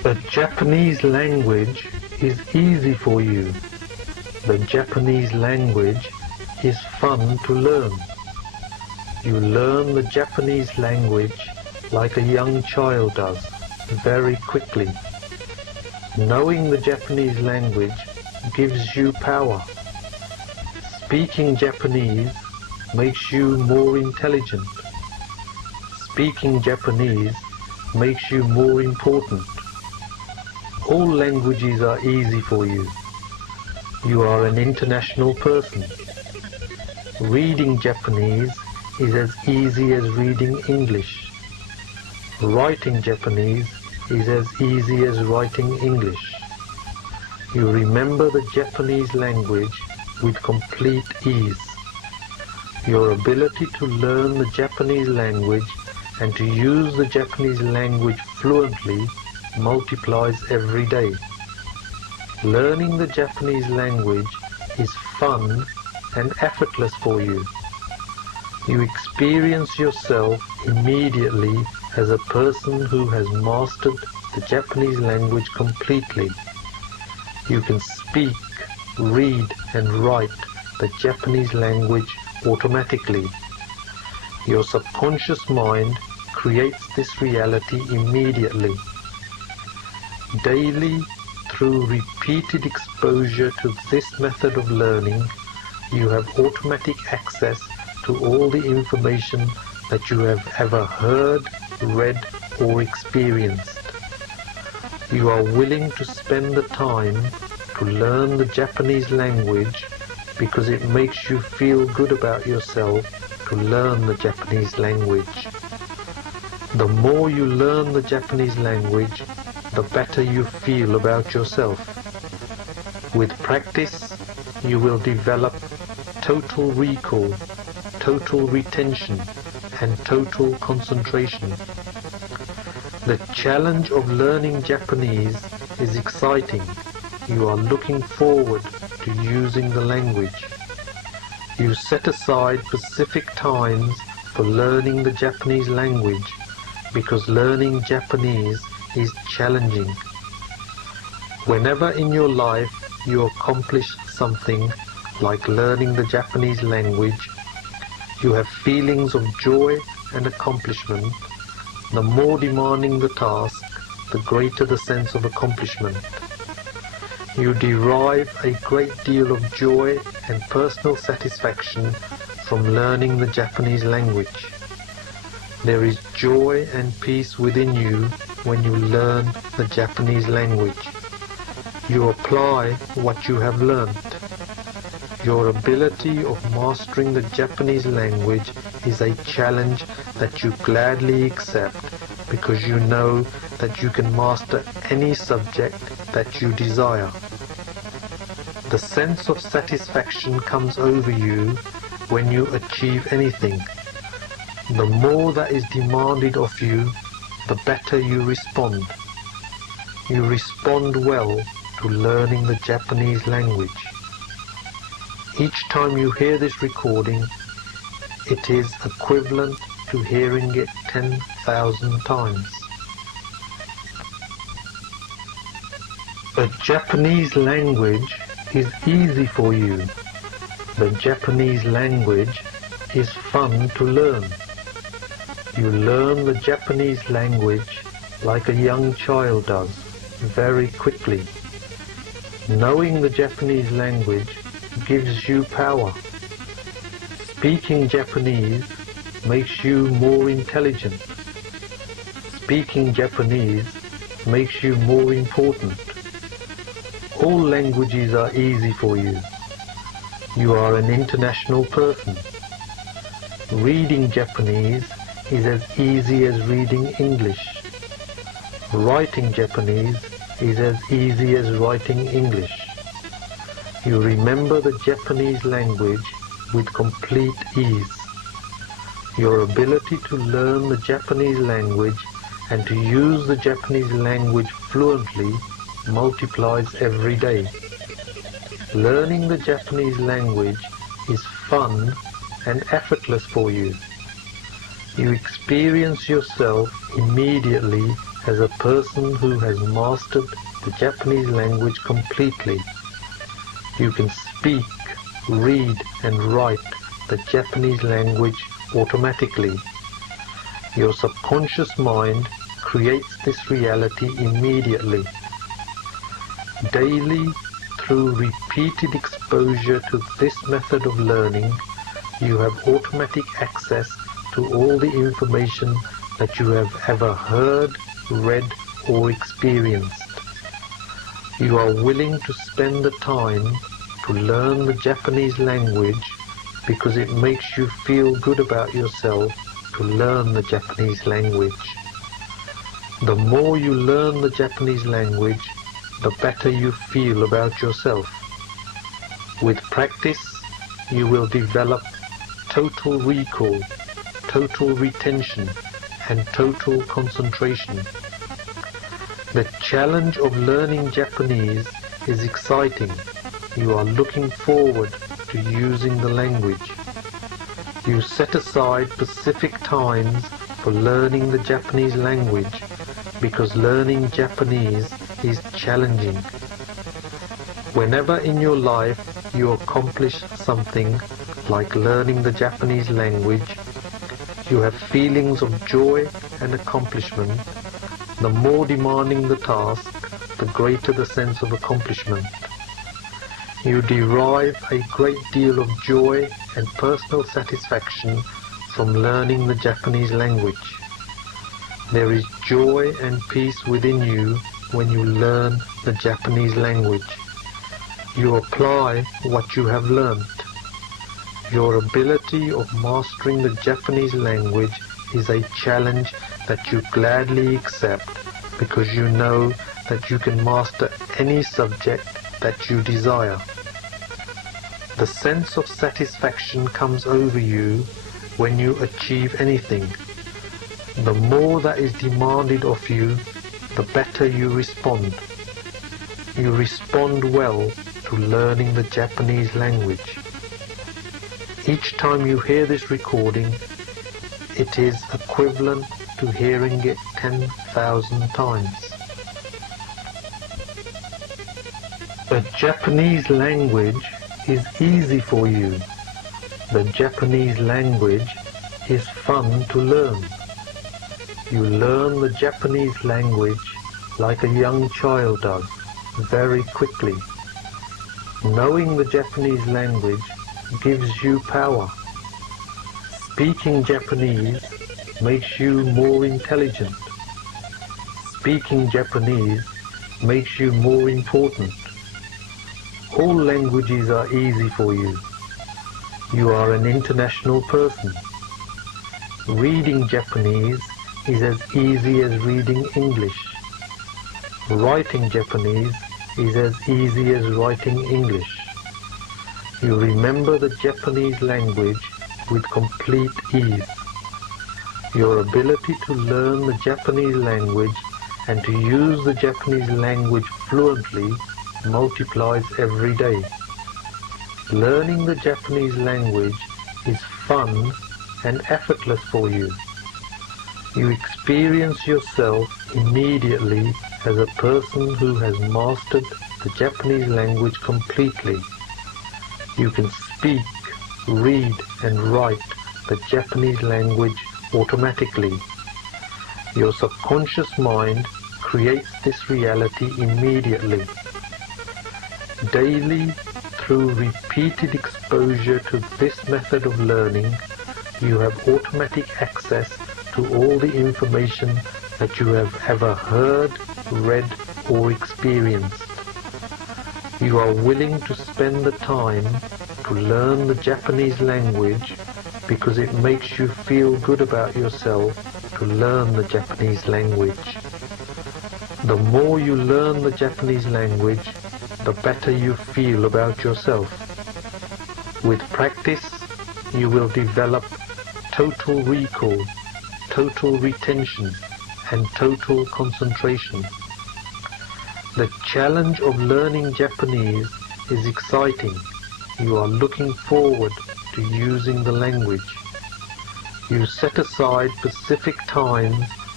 The Japanese language is easy for you. The Japanese language is fun to learn. You learn the Japanese language like a young child does, very quickly. Knowing the Japanese language gives you power. Speaking Japanese makes you more intelligent. Speaking Japanese makes you more important. All languages are easy for you. You are an international person. Reading Japanese is as easy as reading English. Writing Japanese is as easy as writing English. You remember the Japanese language with complete ease. Your ability to learn the Japanese language and to use the Japanese language fluently multiplies every day. Learning the Japanese language is fun and effortless for you. You experience yourself immediately as a person who has mastered the Japanese language completely. You can speak, read and write the Japanese language automatically. Your subconscious mind creates this reality immediately. Daily, through repeated exposure to this method of learning, you have automatic access to all the information that you have ever heard, read or experienced. You are willing to spend the time to learn the Japanese language because it makes you feel good about yourself to learn the Japanese language. The more you learn the Japanese language, the better you feel about yourself. With practice, you will develop total recall, total retention, and total concentration. The challenge of learning Japanese is exciting. You are looking forward to using the language. You set aside specific times for learning the Japanese language because learning Japanese is challenging. Whenever in your life you accomplish something like learning the Japanese language, you have feelings of joy and accomplishment. The more demanding the task, the greater the sense of accomplishment. You derive a great deal of joy and personal satisfaction from learning the Japanese language. There is joy and peace within you when you learn the Japanese language. You apply what you have learned. Your ability of mastering the Japanese language is a challenge that you gladly accept because you know that you can master any subject that you desire. The sense of satisfaction comes over you when you achieve anything. The more that is demanded of you, the better you respond. You respond well to learning the Japanese language. Each time you hear this recording, it is equivalent to hearing it 10,000 times. The Japanese language is easy for you. The Japanese language is fun to learn. You learn the Japanese language like a young child does, very quickly. Knowing the Japanese language gives you power. Speaking Japanese makes you more intelligent. Speaking Japanese makes you more important. All languages are easy for you. You are an international person. Reading Japanese is as easy as reading English. Writing Japanese is as easy as writing English. You remember the Japanese language with complete ease. Your ability to learn the Japanese language and to use the Japanese language fluently multiplies every day. Learning the Japanese language is fun and effortless for you. You experience yourself immediately as a person who has mastered the Japanese language completely. You can speak, read and write the Japanese language automatically. Your subconscious mind creates this reality immediately. Daily, through repeated exposure to this method of learning, you have automatic access to all the information that you have ever heard, read or experienced. You are willing to spend the time to learn the Japanese language because it makes you feel good about yourself to learn the Japanese language. The more you learn the Japanese language, the better you feel about yourself. With practice, you will develop total recall, total retention, and total concentration. The challenge of learning Japanese is exciting. You are looking forward to using the language. You set aside specific times for learning the Japanese language because learning Japanese is challenging. Whenever in your life you accomplish something like learning the Japanese language, you have feelings of joy and accomplishment. The more demanding the task, the greater the sense of accomplishment. You derive a great deal of joy and personal satisfaction from learning the Japanese language. There is joy and peace within you when you learn the Japanese language. You apply what you have learnt. Your ability of mastering the Japanese language is a challenge that you gladly accept because you know that you can master any subject that you desire. The sense of satisfaction comes over you when you achieve anything. The more that is demanded of you, the better you respond. You respond well to learning the Japanese language. Each time you hear this recording, it is equivalent to hearing it 10,000 times. The Japanese language is easy for you. The Japanese language is fun to learn. You learn the Japanese language like a young child does, very quickly. Knowing the Japanese language gives you power. Speaking Japanese makes you more intelligent. Speaking Japanese makes you more important. All languages are easy for you. You are an international person. Reading Japanese is as easy as reading English. Writing Japanese is as easy as writing English. You remember the Japanese language with complete ease. Your ability to learn the Japanese language and to use the Japanese language fluently multiplies every day. Learning the Japanese language is fun and effortless for you. You experience yourself immediately as a person who has mastered the Japanese language completely. You can speak, read and write the Japanese language automatically. Your subconscious mind creates this reality immediately. Daily, through repeated exposure to this method of learning, you have automatic access to all the information that you have ever heard, read or experienced. You are willing to spend the time to learn the Japanese language because it makes you feel good about yourself to learn the Japanese language. The more you learn the Japanese language, the better you feel about yourself. With practice, you will develop total recall, total retention, and total concentration. The challenge of learning Japanese is exciting. You are looking forward to using the language. You set aside specific times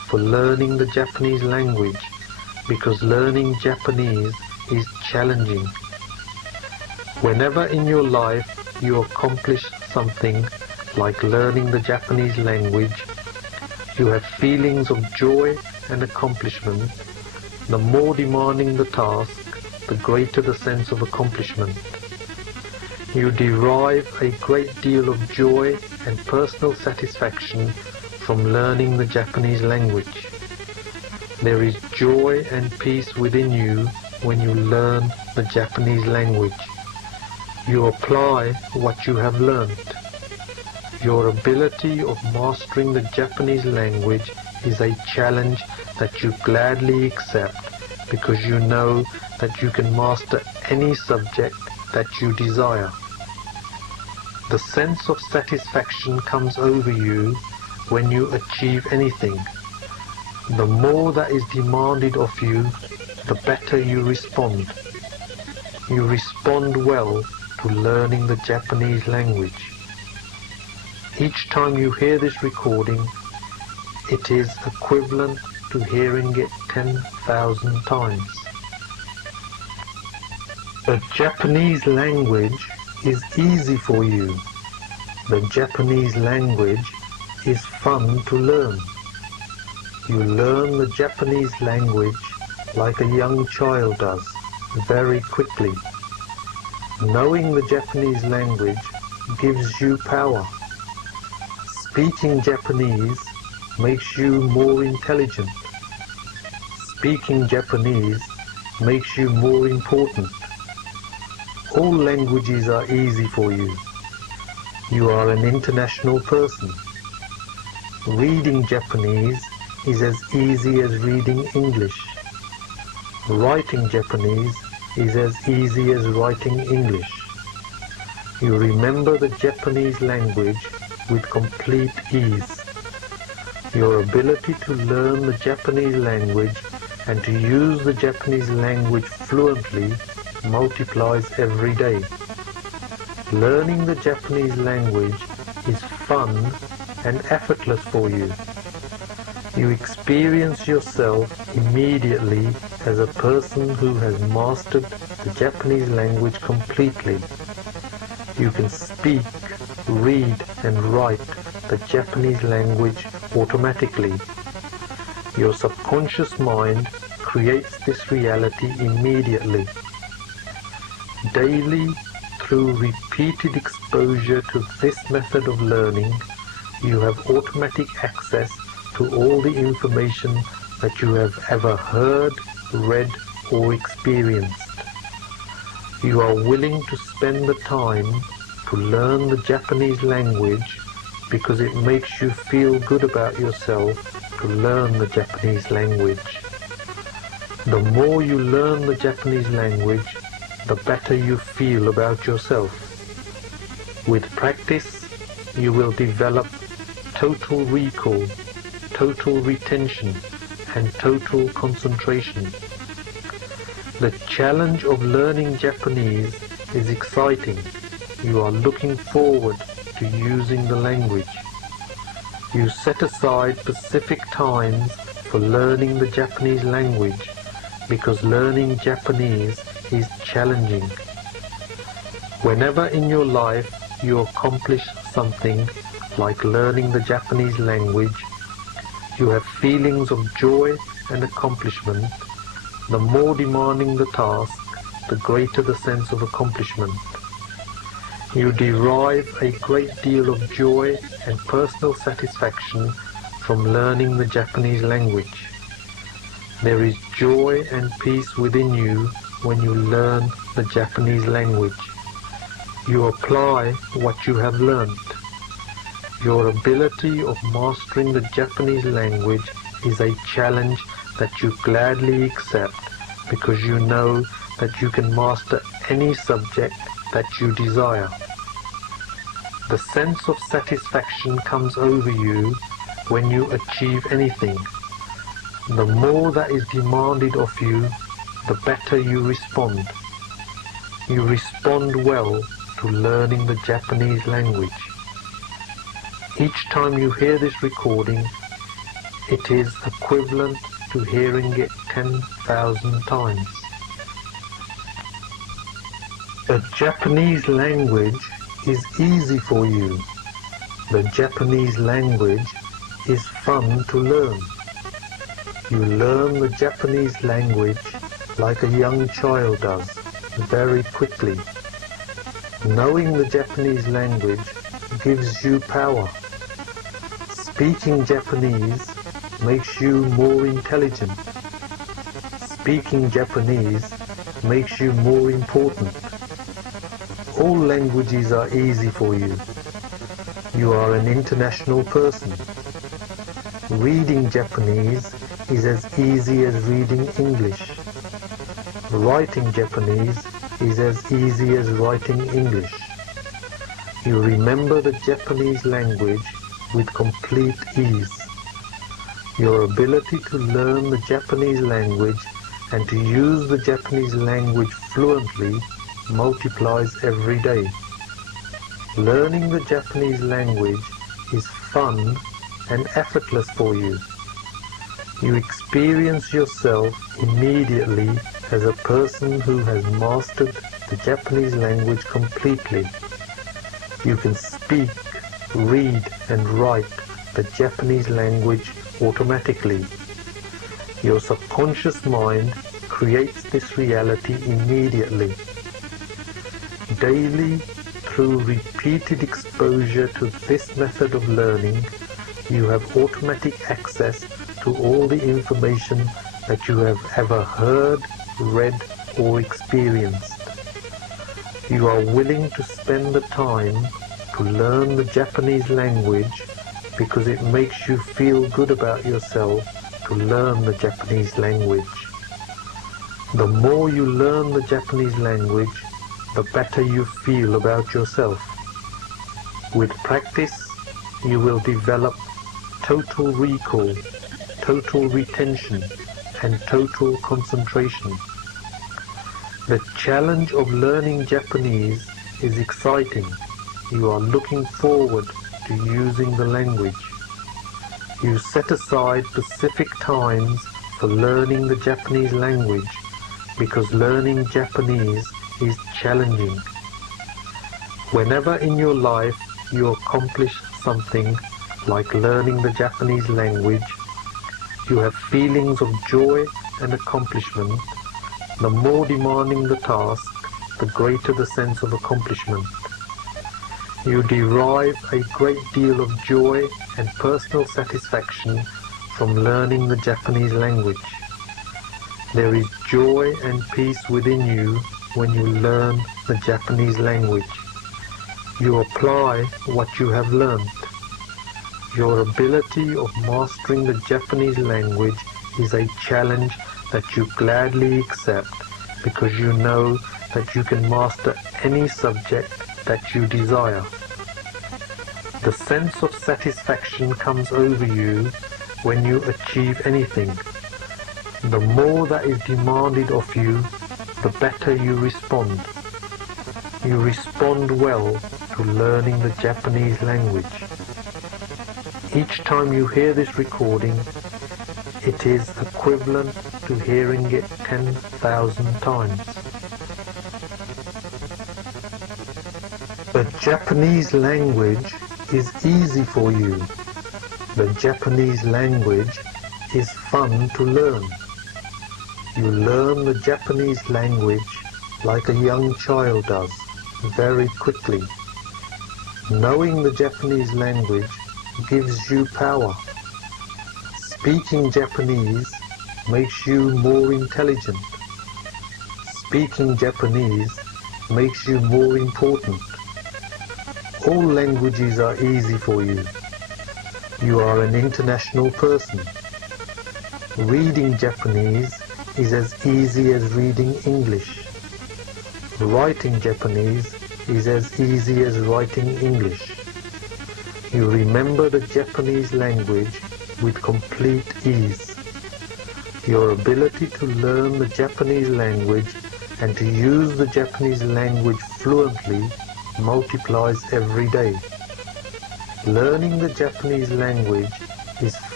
for learning the Japanese language because learning Japanese is challenging. Whenever in your life you accomplish something like learning the Japanese language, you have feelings of joy and accomplishment. The more demanding the task, the greater the sense of accomplishment. You derive a great deal of joy and personal satisfaction from learning the Japanese language. There is joy and peace within you when you learn the Japanese language. You apply what you have learned. Your ability of mastering the Japanese language is a challenge that you gladly accept because you know that you can master any subject that you desire. The sense of satisfaction comes over you when you achieve anything. The more that is demanded of you, the better you respond. You respond well to learning the Japanese language. Each time you hear this recording, it is equivalent to hearing it 10,000 times. The Japanese language is easy for you. The Japanese language is fun to learn. You learn the Japanese language like a young child does, very quickly. Knowing the Japanese language gives you power. Speaking Japanese makes you more intelligent. Speaking Japanese makes you more important. All languages are easy for you. You are an international person. Reading Japanese is as easy as reading English. Writing Japanese is as easy as writing English. You remember the Japanese language with complete ease. Your ability to learn the Japanese language and to use the Japanese language fluently multiplies every day. Learning the Japanese language is fun and effortless for you. You experience yourself immediately as a person who has mastered the Japanese language completely. You can speak, read and write the Japanese language automatically. Your subconscious mind creates this reality immediately. Daily, through repeated exposure to this method of learning, you have automatic access to all the information that you have ever heard, read or experienced. You are willing to spend the time to learn the Japanese language because it makes you feel good about yourself to learn the Japanese language. The more you learn the Japanese language, the better you feel about yourself. With practice, you will develop total recall, total retention, and total concentration. The challenge of learning Japanese is exciting. You are looking forward to using the language. You set aside specific times for learning the Japanese language because learning Japanese is challenging. Whenever in your life you accomplish something like learning the Japanese language, you have feelings of joy and accomplishment. The more demanding the task, the greater the sense of accomplishment. You derive a great deal of joy and personal satisfaction from learning the Japanese language. There is joy and peace within you when you learn the Japanese language. You apply what you have learned. Your ability of mastering the Japanese language is a challenge that you gladly accept because you know that you can master any subject that you desire. The sense of satisfaction comes over you when you achieve anything. The more that is demanded of you, the better you respond. You respond well to learning the Japanese language. Each time you hear this recording, It is equivalent to hearing it 10,000 times. The Japanese language is easy for you. The Japanese language is fun to learn. You learn the Japanese language like a young child does, very quickly. Knowing the Japanese language gives you power. Speaking Japanese makes you more intelligent. Speaking Japanese makes you more important. All languages are easy for you. You are an international person. Reading Japanese is as easy as reading English. Writing Japanese is as easy as writing English. You remember the Japanese language with complete ease. Your ability to learn the Japanese language and to use the Japanese language fluently multiplies every day. Learning the Japanese language is fun and effortless for you. You experience yourself immediately as a person who has mastered the Japanese language completely. You can speak, read and write the Japanese language automatically. Your subconscious mind creates this reality immediately. Daily, through repeated exposure to this method of learning, you have automatic access to all the information that you have ever heard, read or experienced. You are willing to spend the time to learn the Japanese language because it makes you feel good about yourself to learn the Japanese language. The more you learn the Japanese language, the better you feel about yourself. With practice, you will develop total recall, total retention, and total concentration. The challenge of learning Japanese is exciting. You are looking forward to using the language. You set aside specific times for learning the Japanese language because learning Japanese is challenging. Whenever in your life you accomplish something like learning the Japanese language, you have feelings of joy and accomplishment. The more demanding the task, the greater the sense of accomplishment. You derive a great deal of joy and personal satisfaction from learning the Japanese language. There is joy and peace within you when you learn the Japanese language. You apply what you have learned. Your ability of mastering the Japanese language is a challenge that you gladly accept because you know that you can master any subject that you desire. The sense of satisfaction comes over you when you achieve anything. The more that is demanded of you, the better you respond. You respond well to learning the Japanese language. Each time you hear this recording, it is equivalent to hearing it 10,000 times. The Japanese language is easy for you. The Japanese language is fun to learn. You learn the Japanese language like a young child does, very quickly. Knowing the Japanese language gives you power. Speaking Japanese makes you more intelligent. Speaking Japanese makes you more important. All languages are easy for you. You are an international person. Reading Japanese is as easy as reading English. Writing Japanese is as easy as writing English. You remember the Japanese language with complete ease. Your ability to learn the Japanese language and to use the Japanese language fluently multiplies every day. Learning the Japanese language is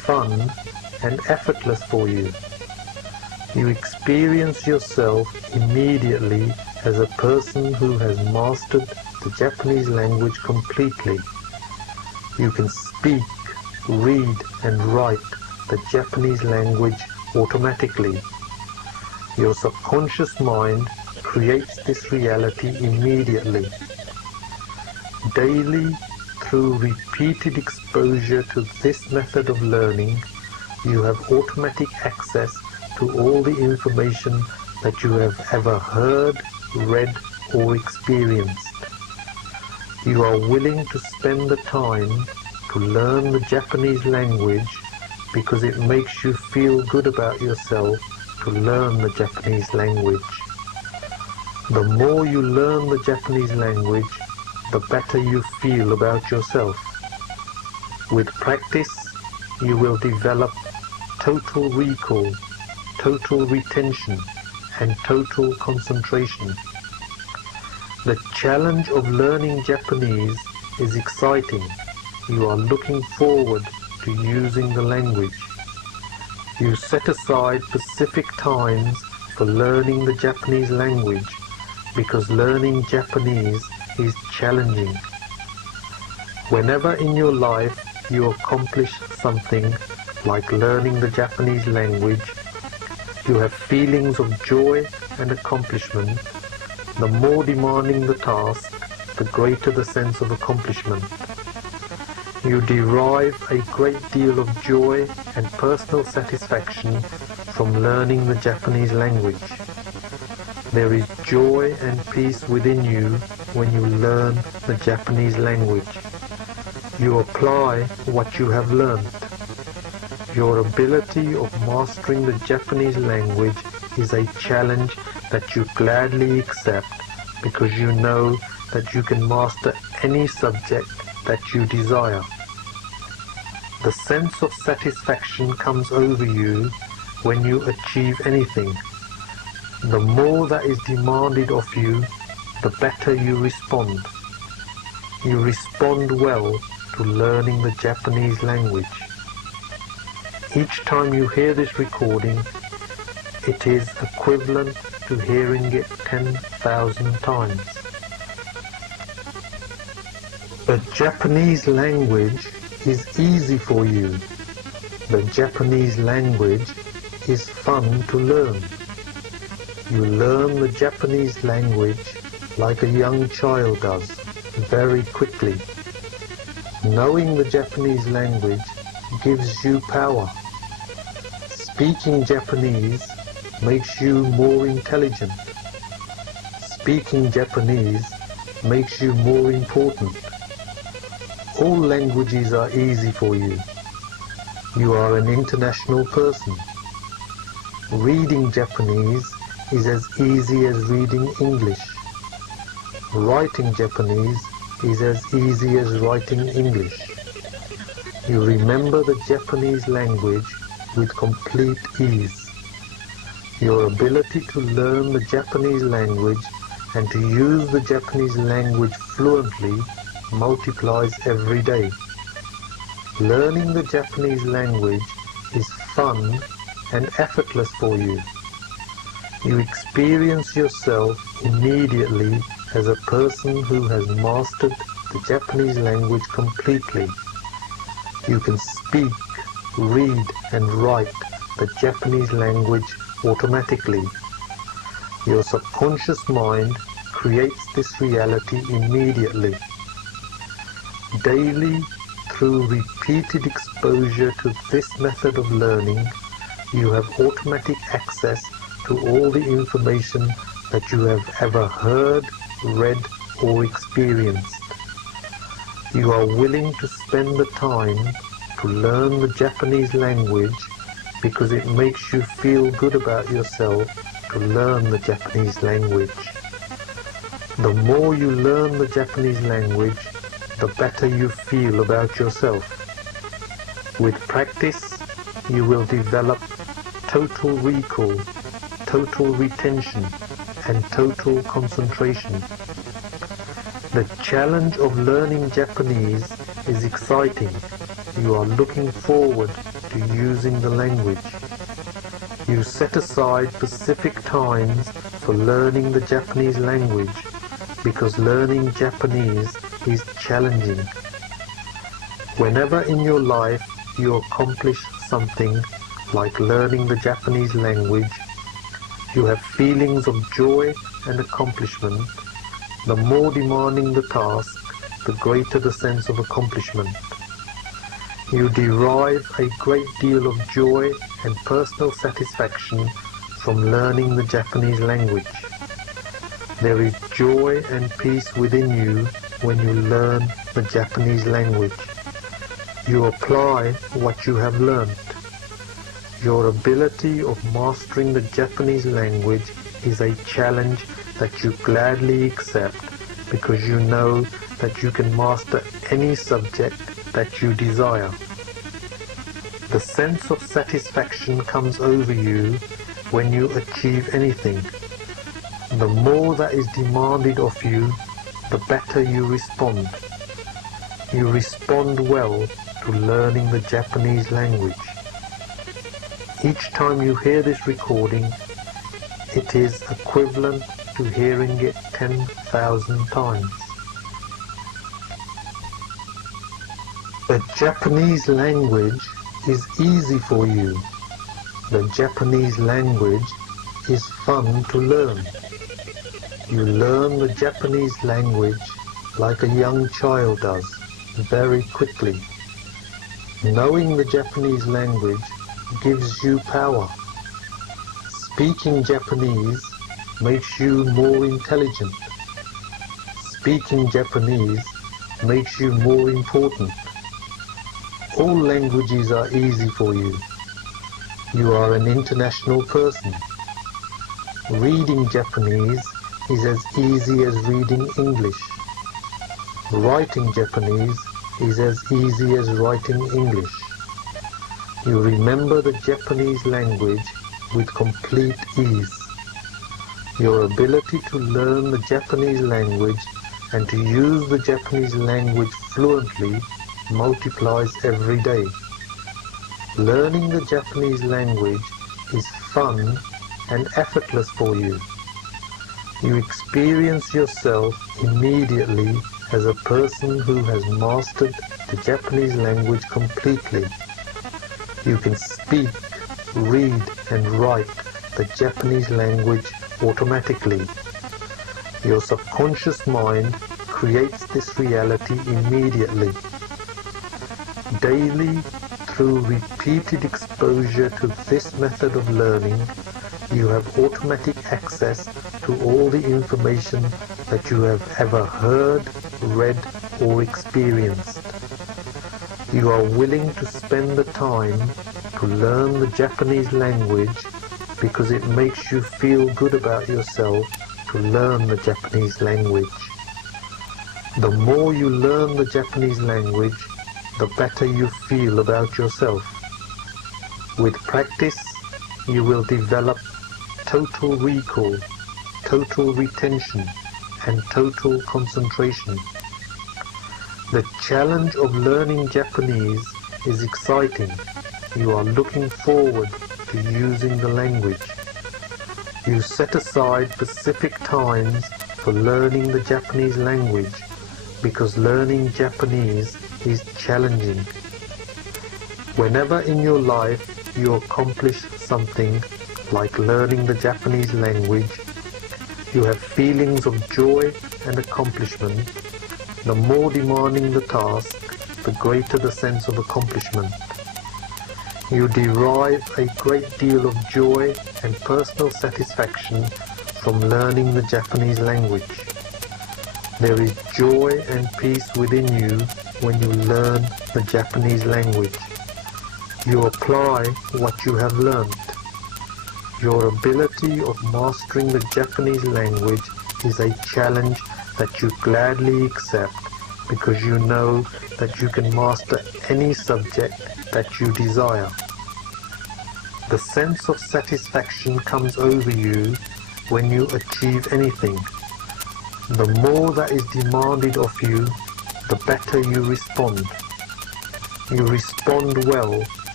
fun and effortless for you. You experience yourself immediately as a person who has mastered the Japanese language completely. You can speak, read and write the Japanese language automatically. Your subconscious mind creates this reality immediately. Daily, through repeated exposure to this method of learning, you have automatic access to all the information that you have ever heard, read or experienced. You are willing to spend the time to learn the Japanese language because it makes you feel good about yourself to learn the Japanese language. The more you learn the Japanese language, the better you feel about yourself. With practice, you will develop total recall, total retention, and total concentration. The challenge of learning Japanese is exciting. You are looking forward to using the language. You set aside specific times for learning the Japanese language because learning Japanese is challenging. Whenever in your life you accomplish something like learning the Japanese language, you have feelings of joy and accomplishment. The more demanding the task, the greater the sense of accomplishment. You derive a great deal of joy and personal satisfaction from learning the Japanese language. There is joy and peace within you when you learn the Japanese language. You apply what you have learned. Your ability of mastering the Japanese language is a challenge that you gladly accept because you know that you can master any subject that you desire. The sense of satisfaction comes over you when you achieve anything. The more that is demanded of you, the better you respond. You respond well to learning the Japanese language. Each time you hear this recording, it is equivalent to hearing it 10,000 times. The Japanese language is easy for you. The Japanese language is fun to learn. You learn the Japanese language like a young child does, very quickly. Knowing the Japanese language gives you power. Speaking Japanese makes you more intelligent. Speaking Japanese makes you more important. All languages are easy for you. You are an international person. Reading Japanese is as easy as reading English. Writing Japanese is as easy as writing English. You remember the Japanese language with complete ease. Your ability to learn the Japanese language and to use the Japanese language fluently multiplies every day. Learning the Japanese language is fun and effortless for you. You experience yourself immediately as a person who has mastered the Japanese language completely. You can speak, read and write the Japanese language automatically. Your subconscious mind creates this reality immediately. Daily, through repeated exposure to this method of learning, you have automatic access to all the information that you have ever heard, read or experienced. You are willing to spend the time to learn the Japanese language because it makes you feel good about yourself to learn the Japanese language. The more you learn the Japanese language, the better you feel about yourself. With practice, you will develop total recall, total retention, and total concentration. The challenge of learning Japanese is exciting. You are looking forward to to using the language. You set aside specific times for learning the Japanese language because learning Japanese is challenging. Whenever in your life you accomplish something like learning the Japanese language, you have feelings of joy and accomplishment. The more demanding the task, the greater the sense of accomplishment. You derive a great deal of joy and personal satisfaction from learning the Japanese language. There is joy and peace within you when you learn the Japanese language. You apply what you have learned. Your ability of mastering the Japanese language is a challenge that you gladly accept because you know that you can master any subject that you desire. The sense of satisfaction comes over you when you achieve anything. The more that is demanded of you, the better you respond. You respond well to learning the Japanese language. Each time you hear this recording, it is equivalent to hearing it 10,000 times. The Japanese language is easy for you. The Japanese language is fun to learn. You learn the Japanese language like a young child does, very quickly. Knowing the Japanese language gives you power. Speaking Japanese makes you more intelligent. Speaking Japanese makes you more important. All languages are easy for you. You are an international person. Reading Japanese is as easy as reading English. Writing Japanese is as easy as writing English. You remember the Japanese language with complete ease. Your ability to learn the Japanese language and to use the Japanese language fluently multiplies every day. Learning the Japanese language is fun and effortless for you. You experience yourself immediately as a person who has mastered the Japanese language completely. You can speak, read and write the Japanese language automatically. Your subconscious mind creates this reality immediately. Daily, through repeated exposure to this method of learning, you have automatic access to all the information that you have ever heard, read or experienced. You are willing to spend the time to learn the Japanese language because it makes you feel good about yourself to learn the Japanese language. The more you learn the Japanese language, the better you feel about yourself. With practice, you will develop total recall, total retention, and total concentration. The challenge of learning Japanese is exciting. You are looking forward to using the language. You set aside specific times for learning the Japanese language because learning Japanese is challenging. Whenever in your life you accomplish something like learning the Japanese language, you have feelings of joy and accomplishment. The more demanding the task, the greater the sense of accomplishment. You derive a great deal of joy and personal satisfaction from learning the Japanese language. There is joy and peace within you when you learn the Japanese language. You apply what you have learned. Your ability of mastering the Japanese language is a challenge that you gladly accept because you know that you can master any subject that you desire. The sense of satisfaction comes over you when you achieve anything. The more that is demanded of you, the better you respond. You respond well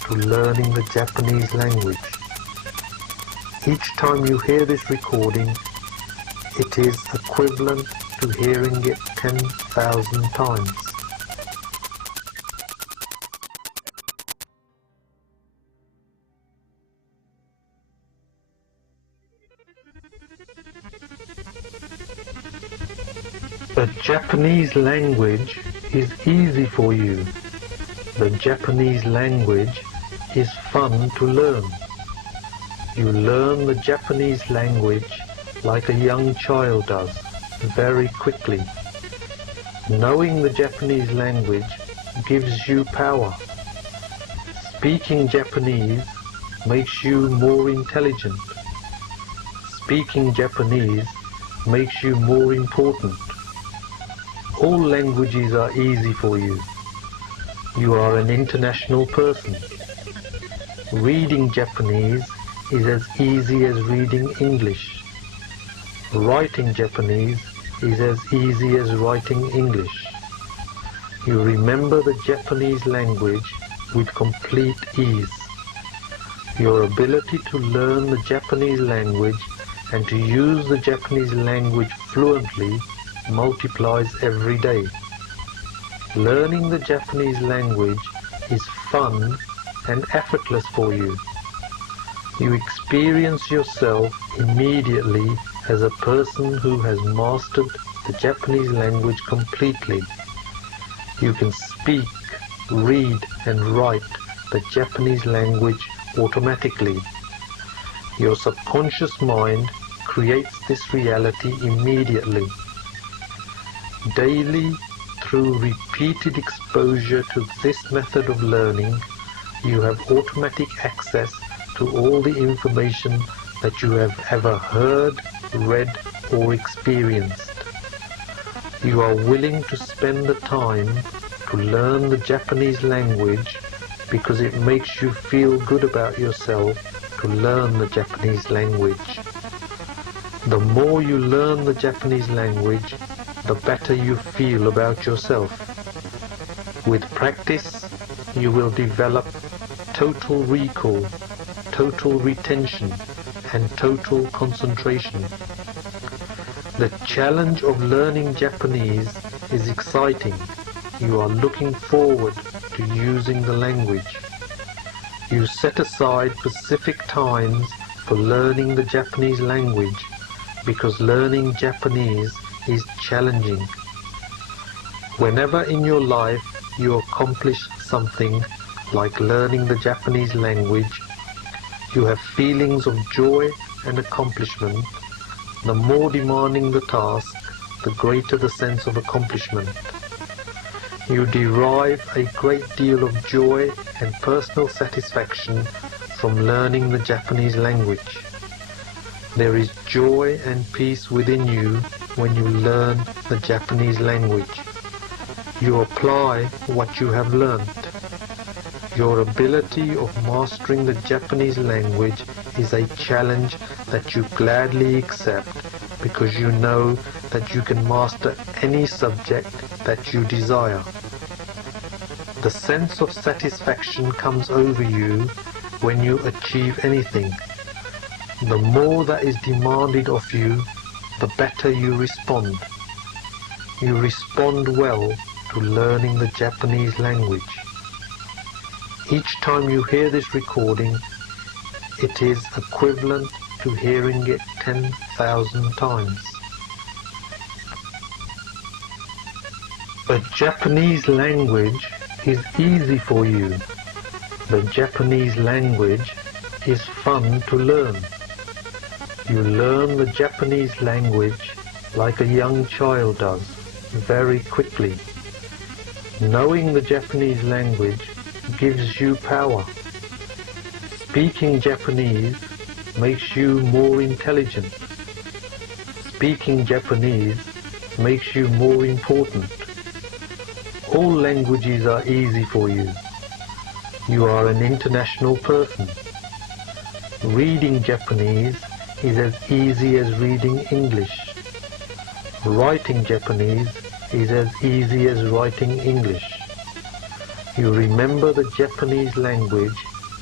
to learning the Japanese language. Each time you hear this recording, it is equivalent to hearing it 10,000 times. The Japanese language is easy for you. The Japanese language is fun to learn. You learn the Japanese language like a young child does, very quickly. Knowing the Japanese language gives you power. Speaking Japanese makes you more intelligent. Speaking Japanese makes you more important. All languages are easy for you. You are an international person. Reading Japanese is as easy as reading English. Writing Japanese is as easy as writing English. You remember the Japanese language with complete ease. Your ability to learn the Japanese language and to use the Japanese language fluently multiplies every day. Learning the Japanese language is fun and effortless for you. You experience yourself immediately as a person who has mastered the Japanese language completely. You can speak, read and write the Japanese language automatically. Your subconscious mind creates this reality immediately. Daily, through repeated exposure to this method of learning, you have automatic access to all the information that you have ever heard, read or experienced. You are willing to spend the time to learn the Japanese language because it makes you feel good about yourself to learn the Japanese language. The more you learn the Japanese language, the better you feel about yourself. With practice, you will develop total recall, total retention, and total concentration. The challenge of learning Japanese is exciting. You are looking forward to using the language. You set aside specific times for learning the Japanese language because learning Japanese is challenging. Whenever in your life you accomplish something like learning the Japanese language, you have feelings of joy and accomplishment. The more demanding the task, the greater the sense of accomplishment. You derive a great deal of joy and personal satisfaction from learning the Japanese language. There is joy and peace within you when you learn the Japanese language. You apply what you have learned. Your ability of mastering the Japanese language is a challenge that you gladly accept because you know that you can master any subject that you desire. The sense of satisfaction comes over you when you achieve anything. The more that is demanded of you, the better you respond. You respond well to learning the Japanese language. Each time you hear this recording, it is equivalent to hearing it 10,000 times. The Japanese language is easy for you. The Japanese language is fun to learn. You learn the Japanese language like a young child does, very quickly. Knowing the Japanese language gives you power. Speaking Japanese makes you more intelligent. Speaking Japanese makes you more important. All languages are easy for you. You are an international person. Reading Japanese is as easy as reading English. Writing Japanese is as easy as writing English. You remember the Japanese language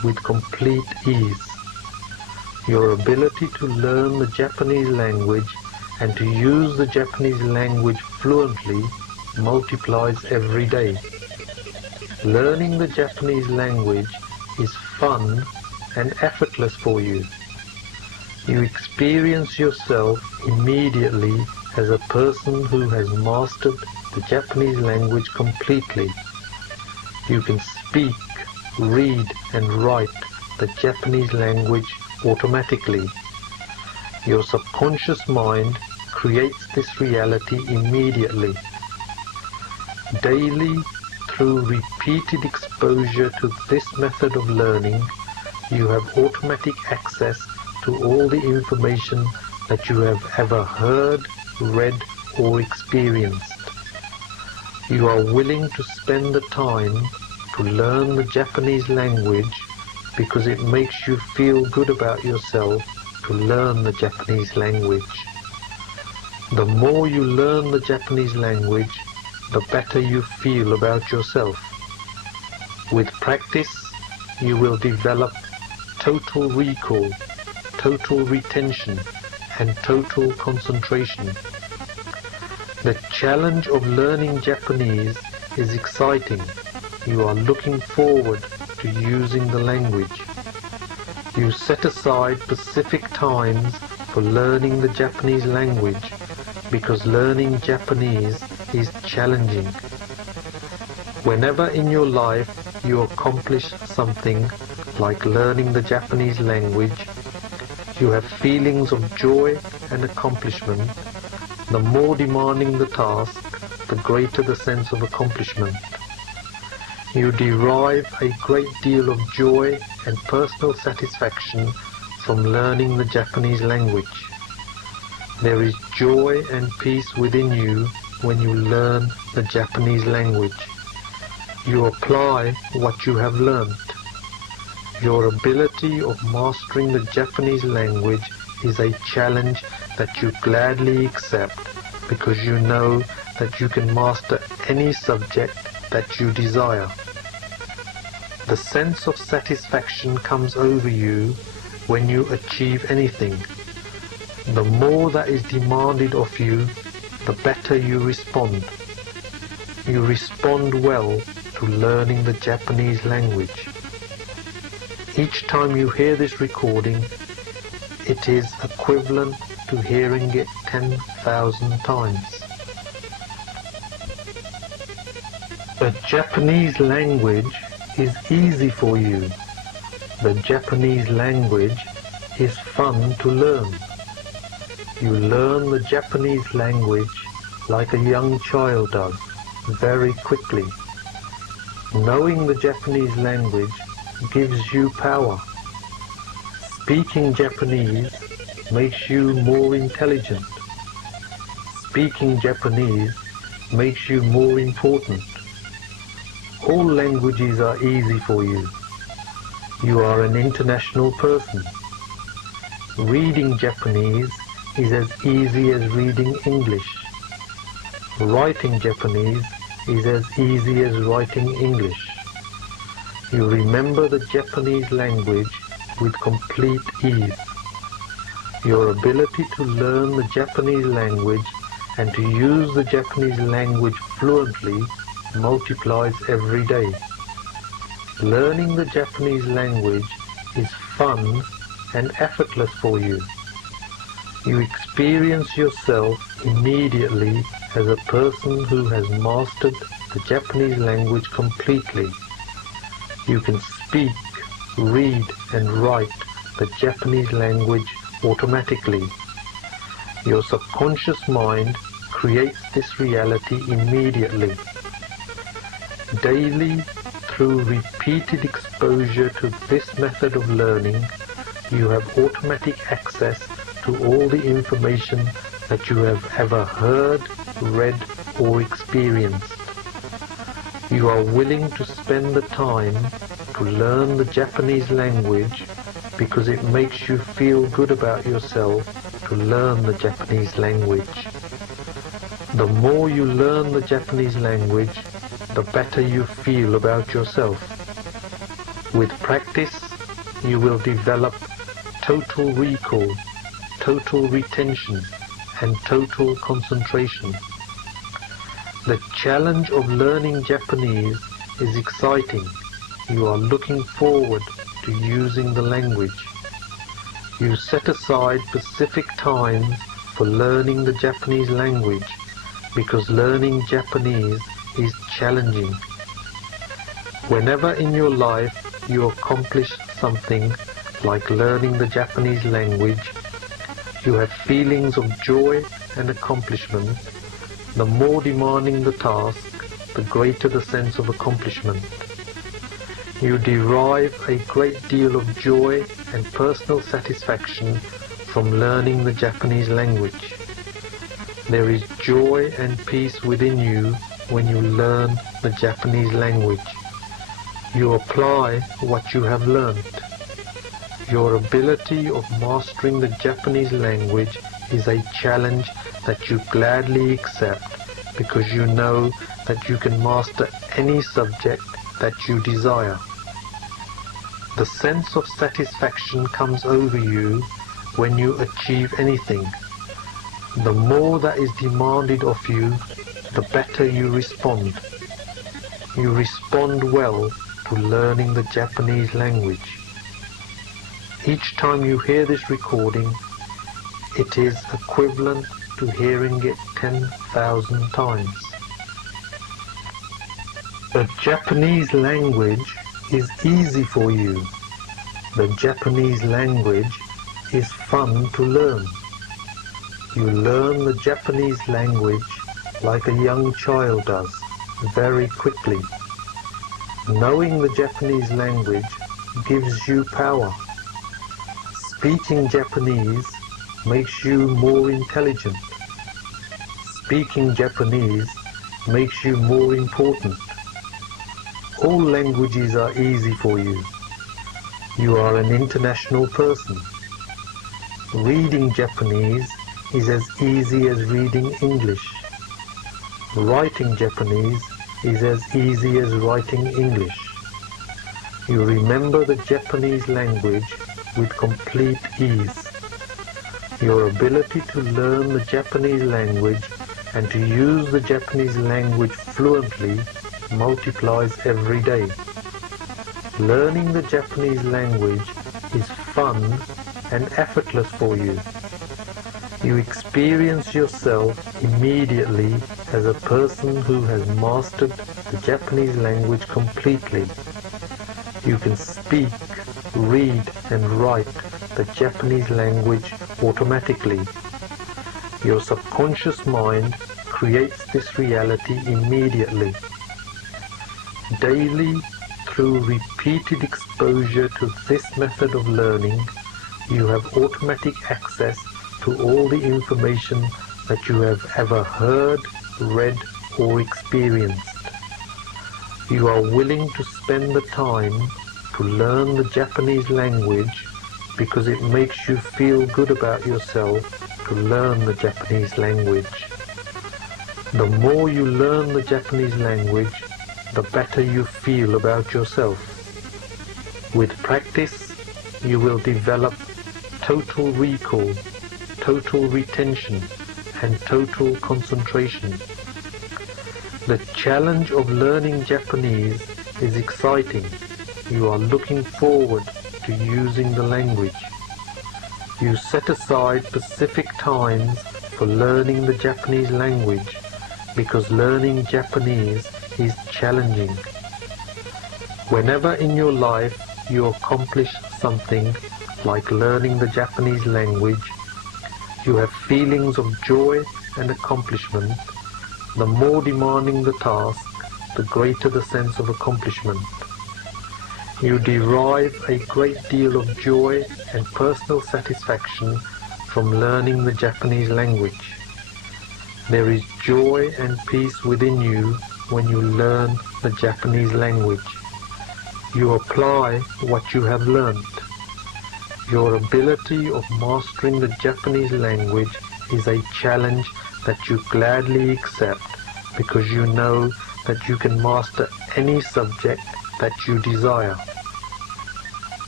with complete ease. Your ability to learn the Japanese language and to use the Japanese language fluently multiplies every day. Learning the Japanese language is fun and effortless for you. You experience yourself immediately as a person who has mastered the Japanese language completely. You can speak, read and write the Japanese language automatically. Your subconscious mind creates this reality immediately. Daily, through repeated exposure to this method of learning, you have automatic access to all the information that you have ever heard, read or experienced. You are willing to spend the time to learn the Japanese language because it makes you feel good about yourself to learn the Japanese language. The more you learn the Japanese language, the better you feel about yourself. With practice, you will develop total recall, total retention, and total concentration. The challenge of learning Japanese is exciting. You are looking forward to using the language. You set aside specific times for learning the Japanese language because learning Japanese is challenging. Whenever in your life you accomplish something like learning the Japanese language, you have feelings of joy and accomplishment. The more demanding the task, the greater the sense of accomplishment. You derive a great deal of joy and personal satisfaction from learning the Japanese language. There is joy and peace within you when you learn the Japanese language. You apply what you have learnt. Your ability of mastering the Japanese language is a challenge that you gladly accept because you know that you can master any subject that you desire. The sense of satisfaction comes over you when you achieve anything. The more that is demanded of you, the better you respond. You respond well to learning the Japanese language. Each time you hear this recording, it is equivalent to hearing it 10,000 times. The Japanese language is easy for you. The Japanese language is fun to learn. You learn the Japanese language like a young child does, very quickly. Knowing the Japanese language gives you power. Speaking Japanese makes you more intelligent. Speaking Japanese makes you more important. All languages are easy for you. You are an international person. Reading Japanese is as easy as reading English. Writing Japanese is as easy as writing English. You remember the Japanese language with complete ease. Your ability to learn the Japanese language and to use the Japanese language fluently multiplies every day. Learning the Japanese language is fun and effortless for you. You experience yourself immediately as a person who has mastered the Japanese language completely. You can speak, read and write the Japanese language automatically. Your subconscious mind creates this reality immediately. Daily, through repeated exposure to this method of learning, you have automatic access to all the information that you have ever heard, read or experienced. You are willing to spend the time to learn the Japanese language because it makes you feel good about yourself to learn the Japanese language. The more you learn the Japanese language, the better you feel about yourself. With practice, you will develop total recall, total retention, and total concentration. The challenge of learning Japanese is exciting. You are looking forward to using the language. You set aside specific times for learning the Japanese language because learning Japanese is challenging. Whenever in your life you accomplish something like learning the Japanese language, you have feelings of joy and accomplishment. The more demanding the task, the greater the sense of accomplishment. You derive a great deal of joy and personal satisfaction from learning the Japanese language. There is joy and peace within you when you learn the Japanese language. You apply what you have learned. Your ability of mastering the Japanese language is a challenge that you gladly accept because you know that you can master any subject that you desire. The sense of satisfaction comes over you when you achieve anything. The more that is demanded of you, the better you respond. You respond well to learning the Japanese language. Each time you hear this recording, it is equivalent to hearing it 10,000 times. The Japanese language is easy for you. The Japanese language is fun to learn. You learn the Japanese language like a young child does, very quickly. Knowing the Japanese language gives you power. Speaking Japanese makes you more intelligent. Speaking Japanese makes you more important. All languages are easy for you. You are an international person. Reading Japanese is as easy as reading English. Writing Japanese is as easy as writing English. You remember the Japanese language with complete ease. Your ability to learn the Japanese language and to use the Japanese language fluently multiplies every day. Learning the Japanese language is fun and effortless for you. You experience yourself immediately as a person who has mastered the Japanese language completely. You can speak, read and write the Japanese language automatically. Your subconscious mind creates this reality immediately. Daily, through repeated exposure to this method of learning, you have automatic access to all the information that you have ever heard, read or experienced. You are willing to spend the time to learn the Japanese language because it makes you feel good about yourself to learn the Japanese language. The more you learn the Japanese language, the better you feel about yourself. With practice, you will develop total recall, total retention, and total concentration. The challenge of learning Japanese is exciting. You are looking forward to using the language. You set aside specific times for learning the Japanese language because learning Japanese is challenging. Whenever in your life you accomplish something like learning the Japanese language, you have feelings of joy and accomplishment. The more demanding the task, the greater the sense of accomplishment. You derive a great deal of joy and personal satisfaction from learning the Japanese language. There is joy and peace within you when you learn the Japanese language. You apply what you have learned. Your ability of mastering the Japanese language is a challenge that you gladly accept because you know that you can master any subject that you desire.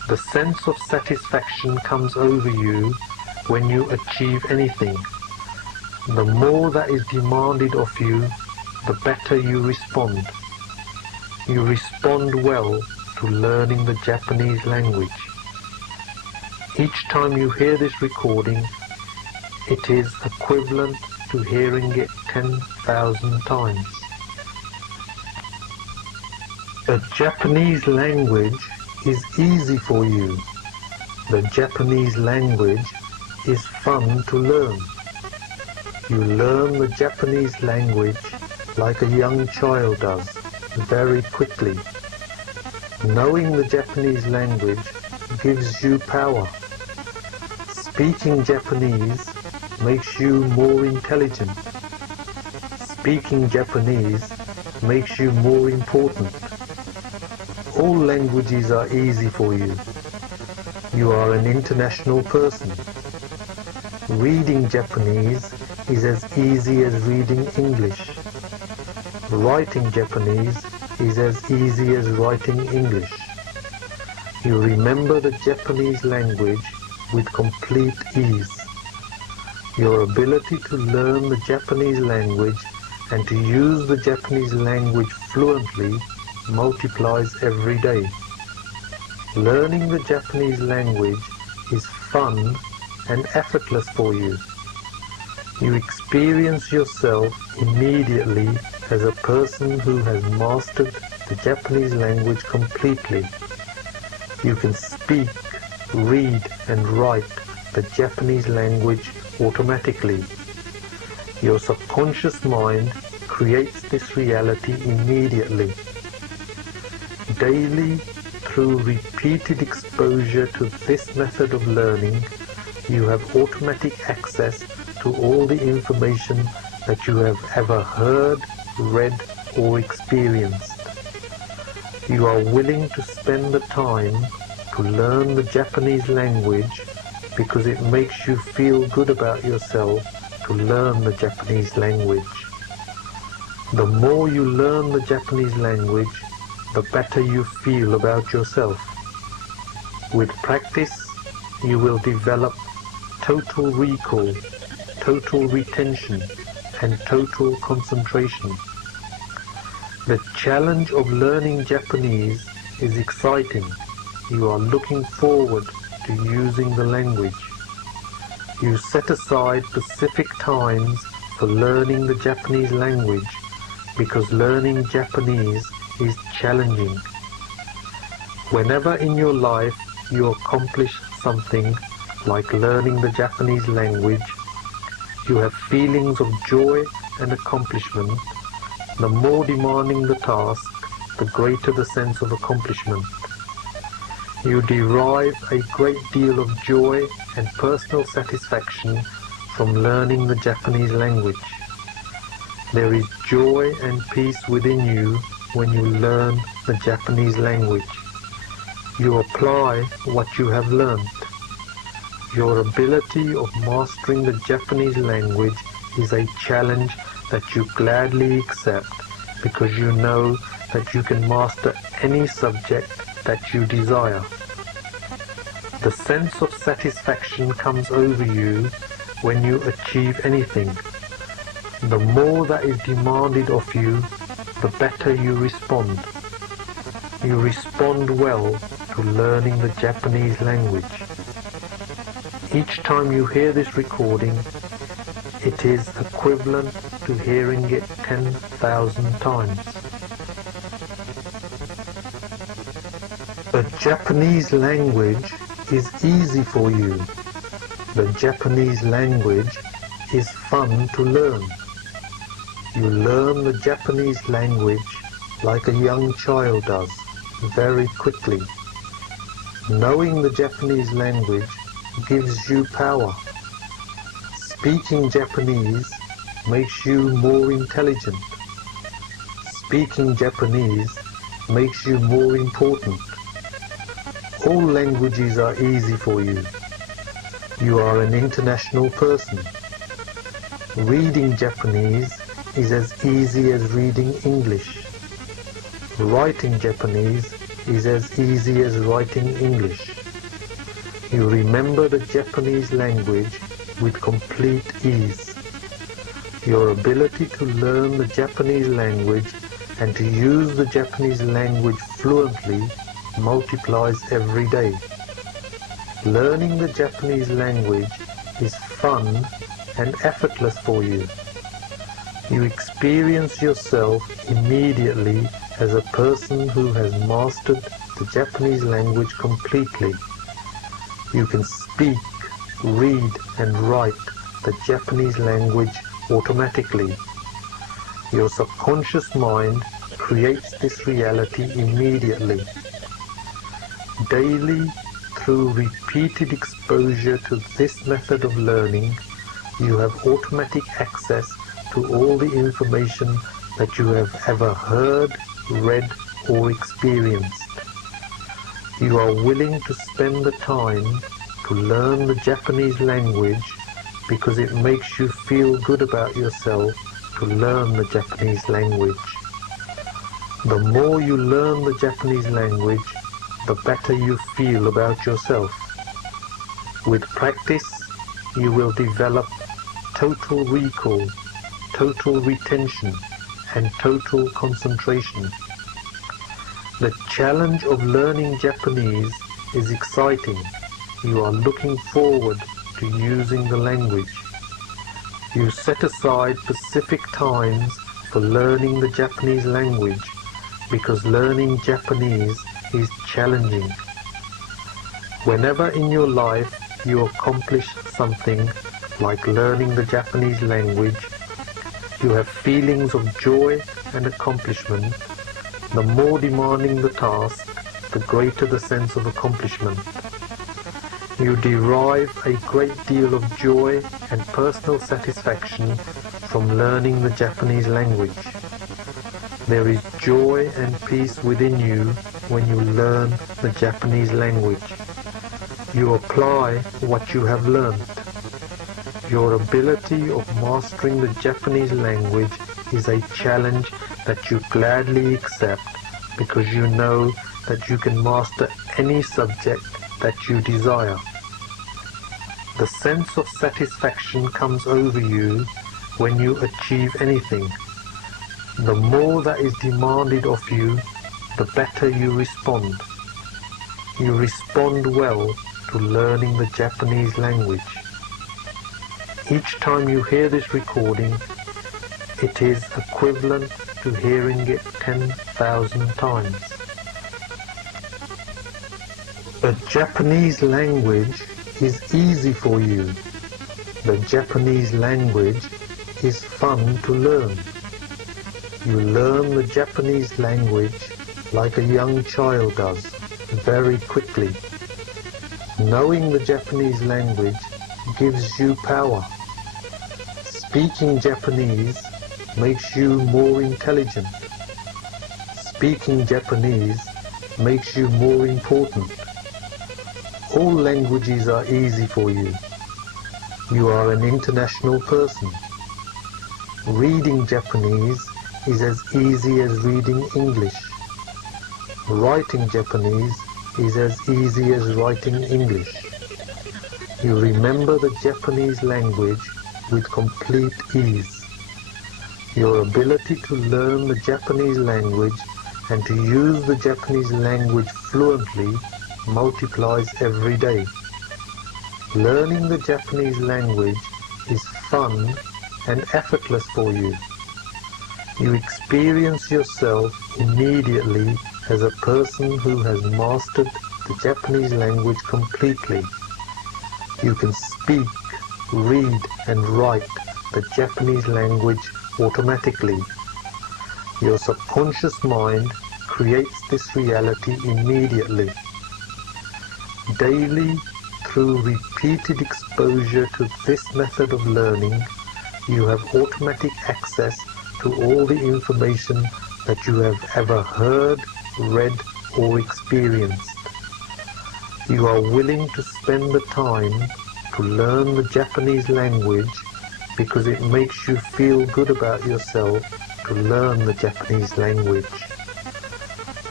The sense of satisfaction comes over you when you achieve anything. The more that is demanded of you, the better you respond. You respond well to learning the Japanese language. Each time you hear this recording, it is equivalent to hearing it 10,000 times. The Japanese language is easy for you. The Japanese language is fun to learn. You learn the Japanese language like a young child does, very quickly. Knowing the Japanese language gives you power. Speaking Japanese makes you more intelligent. Speaking Japanese makes you more important. All languages are easy for you. You are an international person. Reading Japanese is as easy as reading English. Writing Japanese is as easy as writing English. You remember the Japanese language with complete ease. Your ability to learn the Japanese language and to use the Japanese language fluently multiplies every day. Learning the Japanese language is fun and effortless for you. You experience yourself immediately as a person who has mastered the Japanese language completely. You can speak, read and write the Japanese language automatically. Your subconscious mind creates this reality immediately. Daily, through repeated exposure to this method of learning, you have automatic access to all the information that you have ever heard, read or experienced. You are willing to spend the time to learn the Japanese language because it makes you feel good about yourself to learn the Japanese language. The more you learn the Japanese language, the better you feel about yourself. With practice, you will develop total recall, total retention, and total concentration. The challenge of learning Japanese is exciting. You are looking forward to using the language. You set aside specific times for learning the Japanese language because learning Japanese is challenging. Whenever in your life you accomplish something like learning the Japanese language, you have feelings of joy and accomplishment. The more demanding the task, the greater the sense of accomplishment. You derive a great deal of joy and personal satisfaction from learning the Japanese language. There is joy and peace within you when you learn the Japanese language. You apply what you have learned. Your ability of mastering the Japanese language is a challenge that you gladly accept because you know that you can master any subject that you desire. The sense of satisfaction comes over you when you achieve anything. The more that is demanded of you, the better you respond. You respond well to learning the Japanese language. Each time you hear this recording, it is equivalent to hearing it 10,000 times. The Japanese language is easy for you. The Japanese language is fun to learn. You learn the Japanese language like a young child does, very quickly. Knowing the Japanese language gives you power. Speaking Japanese makes you more intelligent. Speaking Japanese makes you more important. All languages are easy for you. You are an international person. Reading Japanese is as easy as reading English. Writing Japanese is as easy as writing English. You remember the Japanese language with complete ease. Your ability to learn the Japanese language and to use the Japanese language fluently multiplies every day. Learning the Japanese language is fun and effortless for you. You experience yourself immediately as a person who has mastered the Japanese language completely. You can speak, read and write the Japanese language automatically. Your subconscious mind creates this reality immediately. Daily, through repeated exposure to this method of learning, you have automatic access to all the information that you have ever heard, read or experienced. You are willing to spend the time to learn the Japanese language because it makes you feel good about yourself to learn the Japanese language. The more you learn the Japanese language, the better you feel about yourself. With practice, you will develop total recall, total retention, and total concentration. The challenge of learning Japanese is exciting. You are looking forward to using the language. You set aside specific times for learning the Japanese language because learning Japanese is challenging. Whenever in your life you accomplish something like learning the Japanese language, you have feelings of joy and accomplishment. The more demanding the task, the greater the sense of accomplishment. You derive a great deal of joy and personal satisfaction from learning the Japanese language. There is joy and peace within you when you learn the Japanese language. You apply what you have learned. Your ability of mastering the Japanese language is a challenge that you gladly accept because you know that you can master any subject that you desire. The sense of satisfaction comes over you when you achieve anything. The more that is demanded of you, the better you respond. You respond well to learning the Japanese language. Each time you hear this recording, it is equivalent to hearing it 10,000 times. The Japanese language is easy for you. The Japanese language is fun to learn. You learn the Japanese language like a young child does, very quickly. Knowing the Japanese language gives you power. Speaking Japanese makes you more intelligent. Speaking Japanese makes you more important. All languages are easy for you. You are an international person. Reading Japanese is as easy as reading English. Writing Japanese is as easy as writing English. You remember the Japanese language with complete ease. Your ability to learn the Japanese language and to use the Japanese language fluently multiplies every day. Learning the Japanese language is fun and effortless for you. You experience yourself immediately as a person who has mastered the Japanese language completely. You can speak, read and write the Japanese language automatically. Your subconscious mind creates this reality immediately. Daily, through repeated exposure to this method of learning, you have automatic access to all the information that you have ever heard, read or experienced. You are willing to spend the time to learn the Japanese language because it makes you feel good about yourself to learn the Japanese language.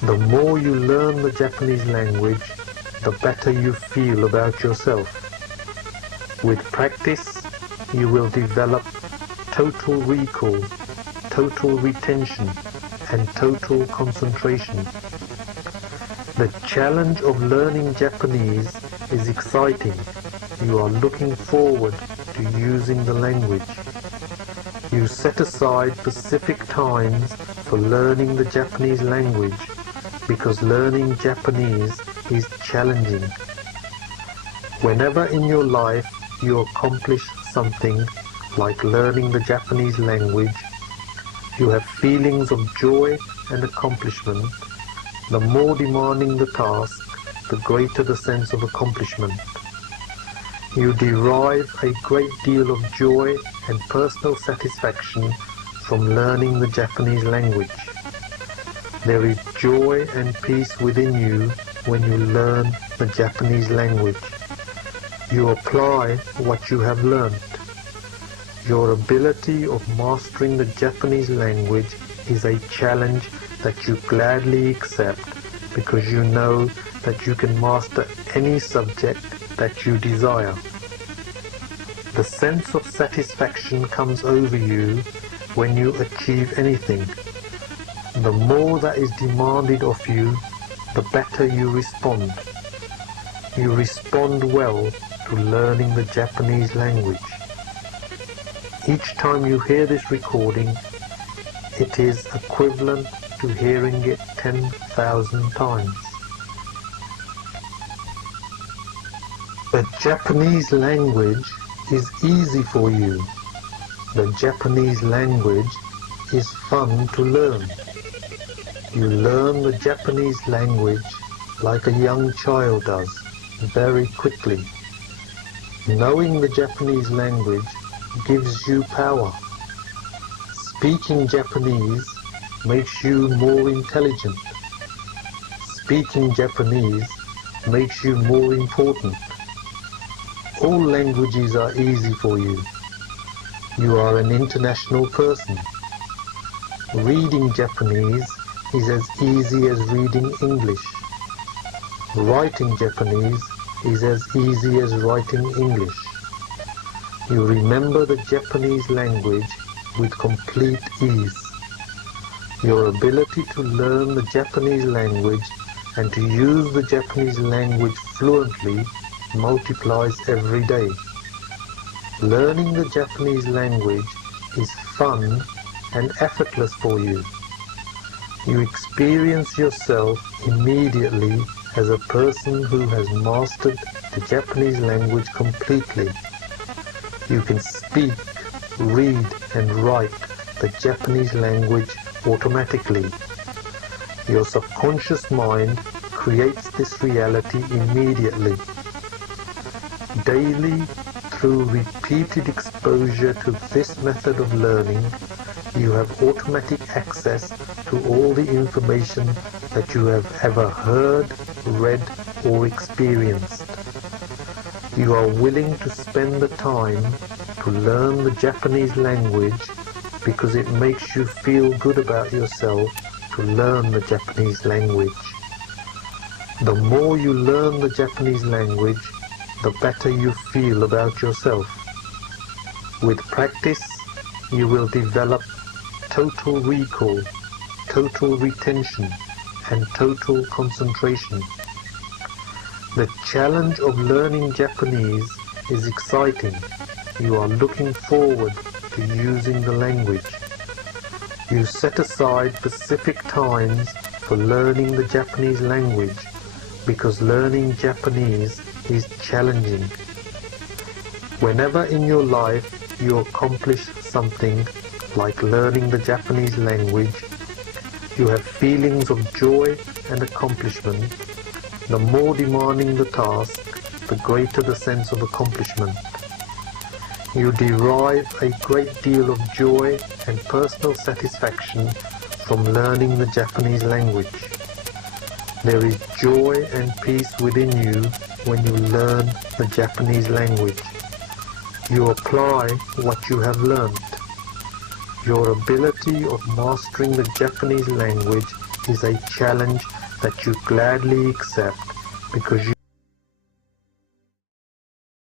The more you learn the Japanese language, the better you feel about yourself. With practice, you will develop total recall, total retention, and total concentration. The challenge of learning Japanese is exciting. You are looking forward to using the language. You set aside specific times for learning the Japanese language because learning Japanese is challenging. Whenever in your life you accomplish something like learning the Japanese language, you have feelings of joy and accomplishment. The more demanding the task, the greater the sense of accomplishment. You derive a great deal of joy and personal satisfaction from learning the Japanese language. There is joy and peace within you when you learn the Japanese language. You apply what you have learned. Your ability of mastering the Japanese language is a challenge that you gladly accept because you know that you can master any subject that you desire. The sense of satisfaction comes over you when you achieve anything. The more that is demanded of you, the better you respond. You respond well to learning the Japanese language. Each time you hear this recording, it is equivalent to hearing it 10,000 times. The Japanese language is easy for you. The Japanese language is fun to learn. You learn the Japanese language like a young child does, very quickly. Knowing the Japanese language gives you power. Speaking Japanese makes you more intelligent. Speaking Japanese makes you more important. All languages are easy for you. You are an international person. Reading Japanese is as easy as reading English. Writing Japanese is as easy as writing English. You remember the Japanese language with complete ease. Your ability to learn the Japanese language and to use the Japanese language fluently multiplies every day. Learning the Japanese language is fun and effortless for you. You experience yourself immediately as a person who has mastered the Japanese language completely. You can speak, read and write the Japanese language automatically. Your subconscious mind creates this reality immediately. Daily, through repeated exposure to this method of learning, you have automatic access to all the information that you have ever heard, read or experienced. You are willing to spend the time to learn the Japanese language because it makes you feel good about yourself to learn the Japanese language. The more you learn the Japanese language, the better you feel about yourself. With practice, you will develop total recall, total retention, and total concentration. The challenge of learning Japanese is exciting. You are looking forward to using the language. You set aside specific times for learning the Japanese language because learning Japanese is challenging. Whenever in your life you accomplish something like learning the Japanese language, you have feelings of joy and accomplishment. The more demanding the task, the greater the sense of accomplishment. You derive a great deal of joy and personal satisfaction from learning the Japanese language. There is joy and peace within you when you learn the Japanese language. You apply what you have learned. Your ability of mastering the Japanese language is a challenge that you gladly accept because